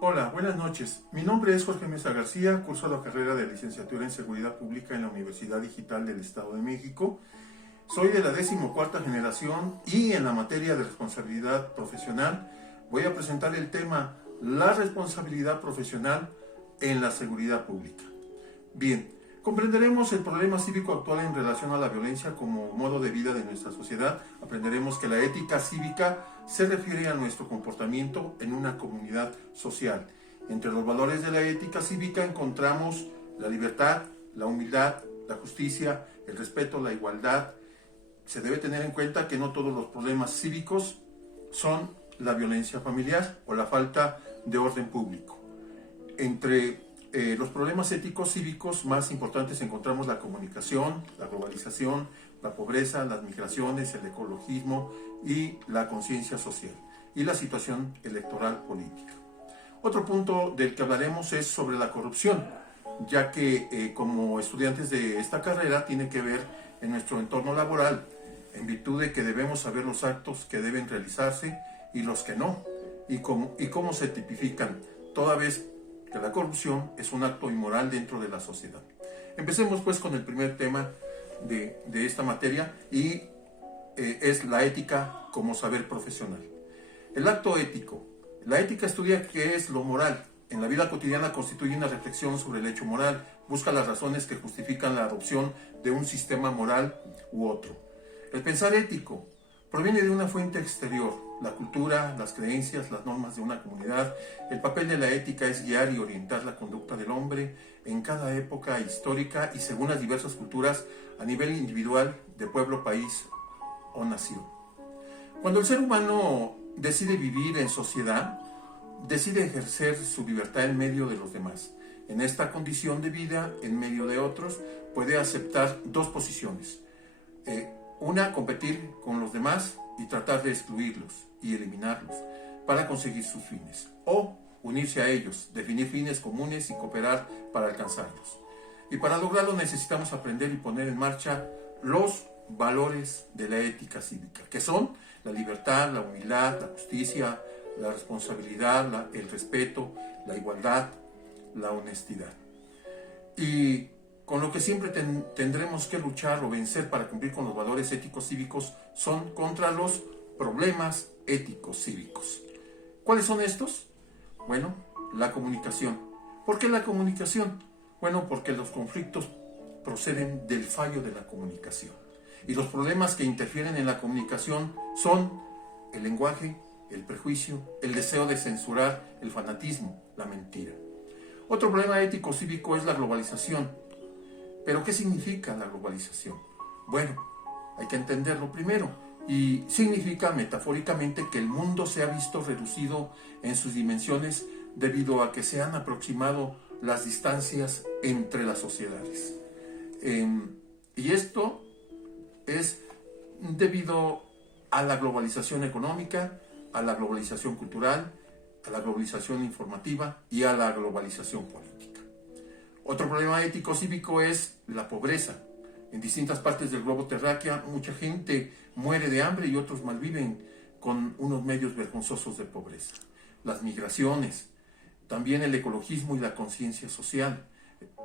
Hola, buenas noches. Mi nombre es Jorge Mesa García, curso la carrera de licenciatura en Seguridad Pública en la Universidad Digital del Estado de México. Soy de la 14ª generación y en la materia de responsabilidad profesional voy a presentar el tema la responsabilidad profesional en la seguridad pública. Bien, comprenderemos el problema cívico actual en relación a la violencia como modo de vida de nuestra sociedad. Aprenderemos que la ética cívica se refiere a nuestro comportamiento en una comunidad social. Entre los valores de la ética cívica encontramos la libertad, la humildad, la justicia, el respeto, la igualdad. Se debe tener en cuenta que no todos los problemas cívicos son la violencia familiar o la falta de orden público. Entre los problemas éticos cívicos más importantes encontramos la comunicación, la globalización, la pobreza, las migraciones, el ecologismo y la conciencia social y la situación electoral política. Otro punto del que hablaremos es sobre la corrupción, ya que como estudiantes de esta carrera tiene que ver en nuestro entorno laboral, en virtud de que debemos saber los actos que deben realizarse y los que no, y cómo se tipifican, toda vez que la corrupción es un acto inmoral dentro de la sociedad. Empecemos pues con el primer tema de esta materia y es la ética como saber profesional. El acto ético. La ética estudia qué es lo moral. En la vida cotidiana constituye una reflexión sobre el hecho moral, busca las razones que justifican la adopción de un sistema moral u otro. El pensar ético proviene de una fuente exterior, la cultura, las creencias, las normas de una comunidad. El papel de la ética es guiar y orientar la conducta del hombre en cada época histórica y según las diversas culturas a nivel individual de pueblo, país o nación. Cuando el ser humano decide vivir en sociedad, decide ejercer su libertad en medio de los demás. En esta condición de vida, en medio de otros, puede aceptar dos posiciones. Una, competir con los demás y tratar de excluirlos y eliminarlos para conseguir sus fines. O unirse a ellos, definir fines comunes y cooperar para alcanzarlos. Y para lograrlo necesitamos aprender y poner en marcha los valores de la ética cívica, que son la libertad, la humildad, la justicia, la responsabilidad, el respeto, la igualdad, la honestidad. Y con lo que siempre tendremos que luchar o vencer para cumplir con los valores éticos cívicos son contra los problemas éticos cívicos. ¿Cuáles son estos? Bueno, la comunicación. ¿Por qué la comunicación? Bueno, porque los conflictos proceden del fallo de la comunicación. Y los problemas que interfieren en la comunicación son el lenguaje, el prejuicio, el deseo de censurar, el fanatismo, la mentira. Otro problema ético cívico es la globalización. ¿Pero qué significa la globalización? Bueno, hay que entenderlo primero. Y significa metafóricamente que el mundo se ha visto reducido en sus dimensiones debido a que se han aproximado las distancias entre las sociedades. Y esto es debido a la globalización económica, a la globalización cultural, a la globalización informativa y a la globalización política. Otro problema ético cívico es la pobreza. En distintas partes del globo terráqueo mucha gente muere de hambre y otros malviven con unos medios vergonzosos de pobreza. Las migraciones, también el ecologismo y la conciencia social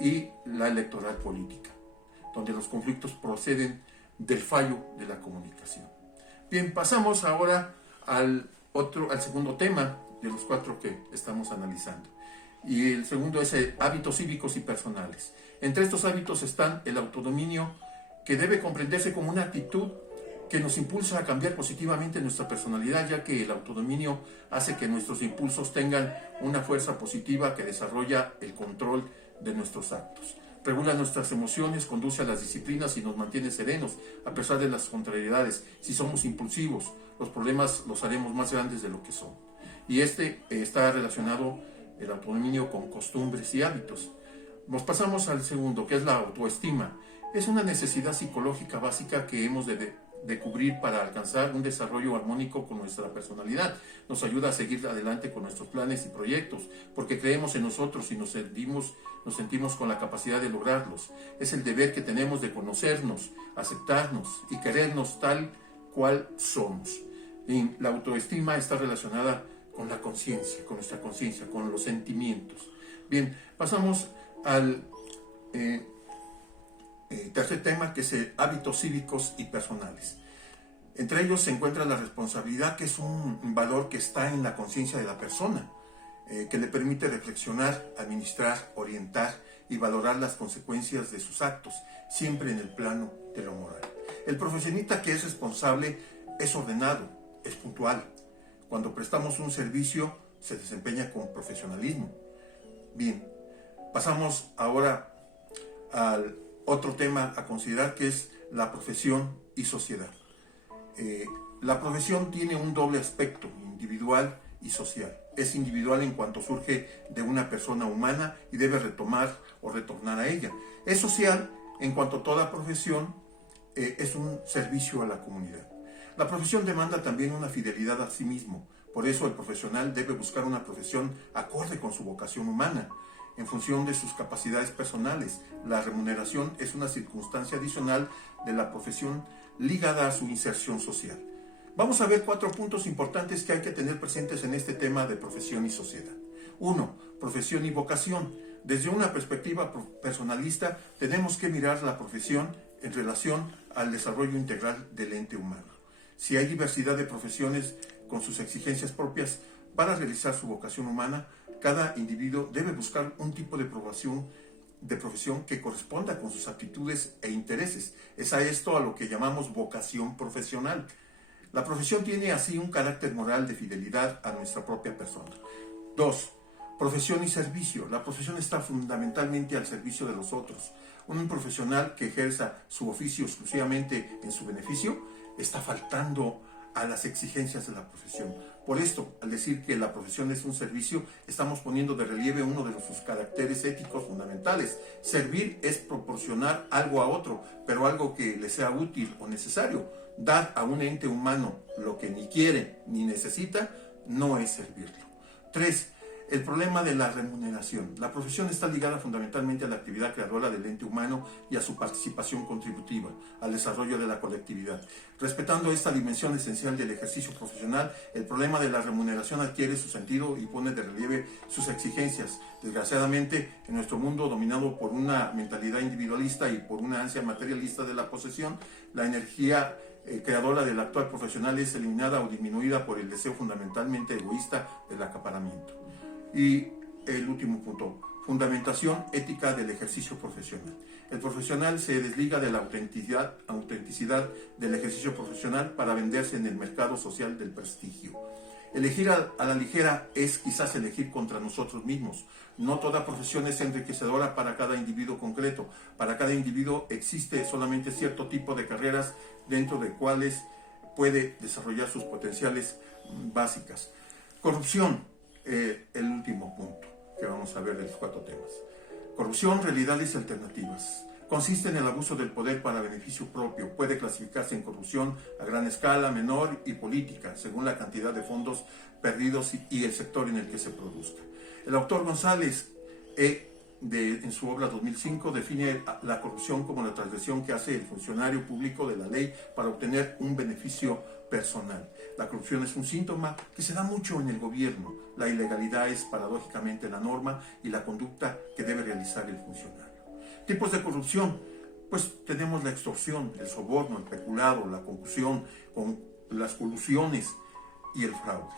y la electoral política, donde los conflictos proceden del fallo de la comunicación. Bien, pasamos ahora al segundo tema de los 4 que estamos analizando. Y el segundo es hábitos cívicos y personales. Entre estos hábitos están el autodominio, que debe comprenderse como una actitud que nos impulsa a cambiar positivamente nuestra personalidad, ya que el autodominio hace que nuestros impulsos tengan una fuerza positiva que desarrolla el control de nuestros actos. Regula nuestras emociones, conduce a las disciplinas y nos mantiene serenos a pesar de las contrariedades. Si somos impulsivos, los problemas los haremos más grandes de lo que son. Y está relacionado el autodominio con costumbres y hábitos. Nos pasamos al segundo, que es la autoestima. Es una necesidad psicológica básica que hemos de cubrir para alcanzar un desarrollo armónico con nuestra personalidad. Nos ayuda a seguir adelante con nuestros planes y proyectos, porque creemos en nosotros y nos sentimos con la capacidad de lograrlos. Es el deber que tenemos de conocernos, aceptarnos y querernos tal cual somos. Y la autoestima está relacionada con la conciencia, con nuestra conciencia, con los sentimientos. Bien, pasamos al tercer tema, que es hábitos cívicos y personales. Entre ellos se encuentra la responsabilidad, que es un valor que está en la conciencia de la persona, que le permite reflexionar, administrar, orientar y valorar las consecuencias de sus actos, siempre en el plano de lo moral. El profesionista que es responsable es ordenado, es puntual. Cuando prestamos un servicio se desempeña con profesionalismo. Bien, pasamos ahora al otro tema a considerar, que es la profesión y sociedad. La profesión tiene un doble aspecto, individual y social. Es individual en cuanto surge de una persona humana y debe retomar o retornar a ella. Es social en cuanto toda profesión es un servicio a la comunidad. La profesión demanda también una fidelidad a sí mismo. Por eso el profesional debe buscar una profesión acorde con su vocación humana, en función de sus capacidades personales. La remuneración es una circunstancia adicional de la profesión ligada a su inserción social. Vamos a ver 4 puntos importantes que hay que tener presentes en este tema de profesión y sociedad. 1. Profesión y vocación. Desde una perspectiva personalista, tenemos que mirar la profesión en relación al desarrollo integral del ente humano. Si hay diversidad de profesiones con sus exigencias propias para realizar su vocación humana, cada individuo debe buscar un tipo de profesión que corresponda con sus aptitudes e intereses. Es a esto a lo que llamamos vocación profesional. La profesión tiene así un carácter moral de fidelidad a nuestra propia persona. 2. Profesión y servicio. La profesión está fundamentalmente al servicio de los otros. Un profesional que ejerza su oficio exclusivamente en su beneficio está faltando a las exigencias de la profesión. Por esto, al decir que la profesión es un servicio, estamos poniendo de relieve uno de sus caracteres éticos fundamentales. Servir es proporcionar algo a otro, pero algo que le sea útil o necesario. Dar a un ente humano lo que ni quiere ni necesita no es servirlo. 3. El problema de la remuneración. La profesión está ligada fundamentalmente a la actividad creadora del ente humano y a su participación contributiva al desarrollo de la colectividad. Respetando esta dimensión esencial del ejercicio profesional, el problema de la remuneración adquiere su sentido y pone de relieve sus exigencias. Desgraciadamente, en nuestro mundo dominado por una mentalidad individualista y por una ansia materialista de la posesión, la energía creadora del actual profesional es eliminada o disminuida por el deseo fundamentalmente egoísta del acaparamiento. Y el último punto, fundamentación ética del ejercicio profesional. El profesional se desliga de la autenticidad del ejercicio profesional para venderse en el mercado social del prestigio. Elegir a la ligera es quizás elegir contra nosotros mismos. No toda profesión es enriquecedora para cada individuo concreto. Para cada individuo existe solamente cierto tipo de carreras dentro de cuales puede desarrollar sus potenciales básicas. Corrupción. El último punto que vamos a ver de los 4 temas. Corrupción, realidades y alternativas. Consiste en el abuso del poder para beneficio propio. Puede clasificarse en corrupción a gran escala, menor y política, según la cantidad de fondos perdidos y el sector en el que se produzca. El autor González, en su obra 2005, define la corrupción como la transgresión que hace el funcionario público de la ley para obtener un beneficio personal. La corrupción es un síntoma que se da mucho en el gobierno. La ilegalidad es paradójicamente la norma y la conducta que debe realizar el funcionario. Tipos de corrupción. Pues tenemos la extorsión, el soborno, el peculado, la concusión, con las colusiones y el fraude.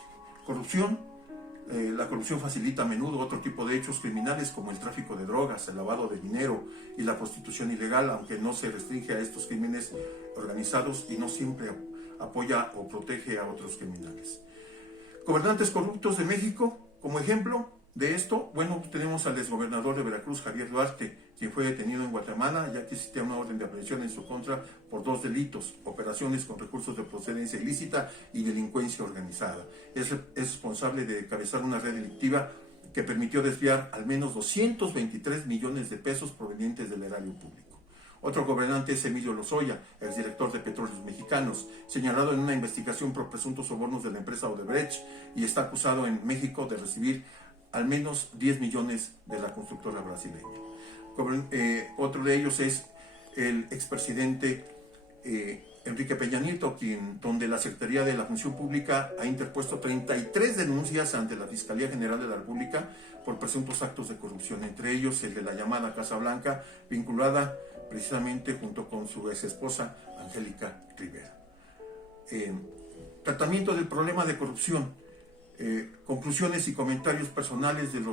La corrupción facilita a menudo otro tipo de hechos criminales como el tráfico de drogas, el lavado de dinero y la prostitución ilegal, aunque no se restringe a estos crímenes organizados y no siempre apoya o protege a otros criminales. Gobernantes corruptos de México, como ejemplo de esto, bueno, tenemos al exgobernador de Veracruz, Javier Duarte, quien fue detenido en Guatemala, ya que existía una orden de aprehensión en su contra por 2 delitos: operaciones con recursos de procedencia ilícita y delincuencia organizada. Es responsable de encabezar una red delictiva que permitió desviar al menos 223 millones de pesos provenientes del erario público. Otro gobernante es Emilio Lozoya, exdirector de Petróleos Mexicanos, señalado en una investigación por presuntos sobornos de la empresa Odebrecht y está acusado en México de recibir al menos 10 millones de la constructora brasileña. Otro de ellos es el expresidente Enrique Peña Nieto, donde la Secretaría de la Función Pública ha interpuesto 33 denuncias ante la Fiscalía General de la República por presuntos actos de corrupción, entre ellos el de la llamada Casa Blanca, vinculada precisamente junto con su ex esposa Angélica Rivera. Tratamiento del problema de corrupción, conclusiones y comentarios personales de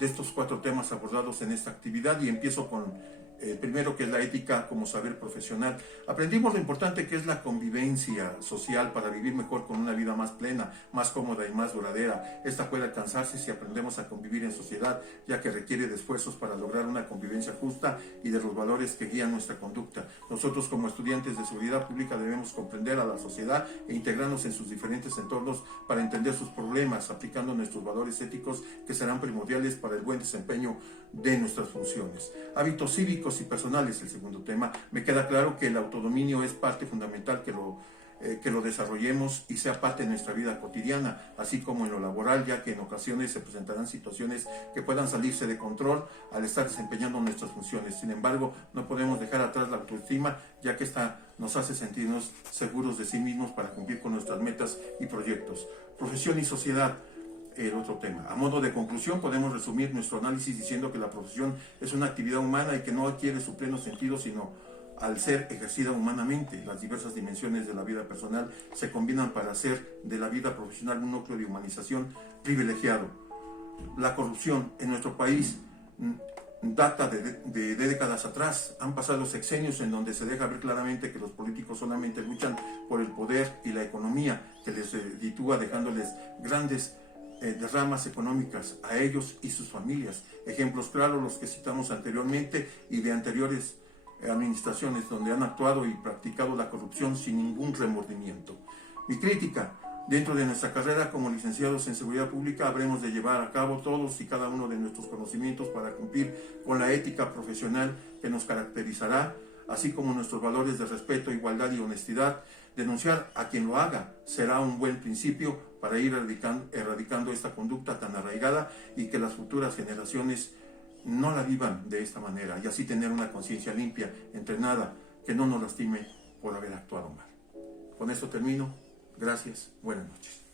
estos 4 temas abordados en esta actividad, y empiezo con primero, que es la ética como saber profesional. Aprendimos lo importante que es la convivencia social para vivir mejor, con una vida más plena, más cómoda y más duradera. Esta puede alcanzarse si aprendemos a convivir en sociedad, ya que requiere de esfuerzos para lograr una convivencia justa y de los valores que guían nuestra conducta. Nosotros, como estudiantes de seguridad pública, debemos comprender a la sociedad e integrarnos en sus diferentes entornos para entender sus problemas, aplicando nuestros valores éticos que serán primordiales para el buen desempeño de nuestras funciones. Hábitos cívicos y personales, el segundo tema. Me queda claro que el autodominio es parte fundamental que lo desarrollemos y sea parte de nuestra vida cotidiana, así como en lo laboral, ya que en ocasiones se presentarán situaciones que puedan salirse de control al estar desempeñando nuestras funciones. Sin embargo, no podemos dejar atrás la autoestima, ya que esta nos hace sentirnos seguros de sí mismos para cumplir con nuestras metas y proyectos. Profesión y sociedad, el otro tema. A modo de conclusión, podemos resumir nuestro análisis diciendo que la profesión es una actividad humana y que no adquiere su pleno sentido sino al ser ejercida humanamente. Las diversas dimensiones de la vida personal se combinan para hacer de la vida profesional un núcleo de humanización privilegiado. La corrupción en nuestro país data de décadas atrás. Han pasado sexenios en donde se deja ver claramente que los políticos solamente luchan por el poder y la economía, que les reditúa dejándoles grandes derramas económicas a ellos y sus familias. Ejemplos claros los que citamos anteriormente y de anteriores administraciones donde han actuado y practicado la corrupción sin ningún remordimiento. Mi crítica: dentro de nuestra carrera como licenciados en seguridad pública habremos de llevar a cabo todos y cada uno de nuestros conocimientos para cumplir con la ética profesional que nos caracterizará, así como nuestros valores de respeto, igualdad y honestidad. Denunciar a quien lo haga será un buen principio para ir erradicando esta conducta tan arraigada y que las futuras generaciones no la vivan de esta manera, y así tener una conciencia limpia, entrenada, que no nos lastime por haber actuado mal. Con esto termino. Gracias. Buenas noches.